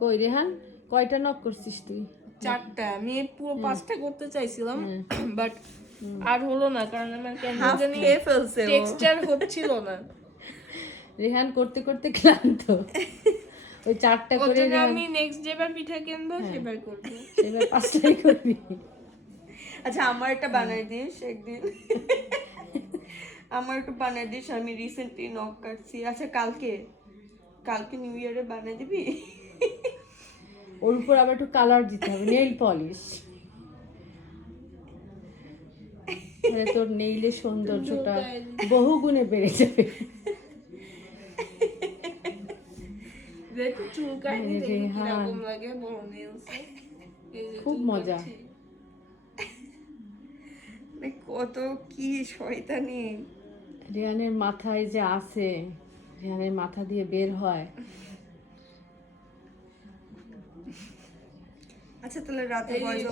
কই রেহান, কয়টা নক করছিস তুই? 4টা। আমি পুরো 5টা করতে চাইছিলাম, বাট আর হলো না, কারণ আমার কেন জানি টেক্সচার হচ্ছিল না। রেহান করতে করতে ক্লান্ত, ওই 4টা ওর করে জন্য আমি নেক্সট যেবার পিঠা কিনবো সেবার করবো। এবার 5টাই করবি। আচ্ছা আমার একটা বানাই দিস একদিন। আমার একটু বানাই দিস, আমি রিসেন্টলি নখ কাটছি। আচ্ছা কালকে কালকে নিউ ইয়ারে বানাই দিবি? ওর উপর আবার একটু কালার দিতে হবে, নেইল পলিশ, তোর নেইলের সৌন্দর্যটা বহু গুণে বেড়ে যাবে। দেখো চুলকানি দেখো কিরকম লাগে বড় নেলস। খুব মজা। কত কি শয়তানি রেহানের মাথায় যে আছে, রেহানের মাথা দিয়ে বের হয়। আচ্ছা তাহলে রাতে ভয়েস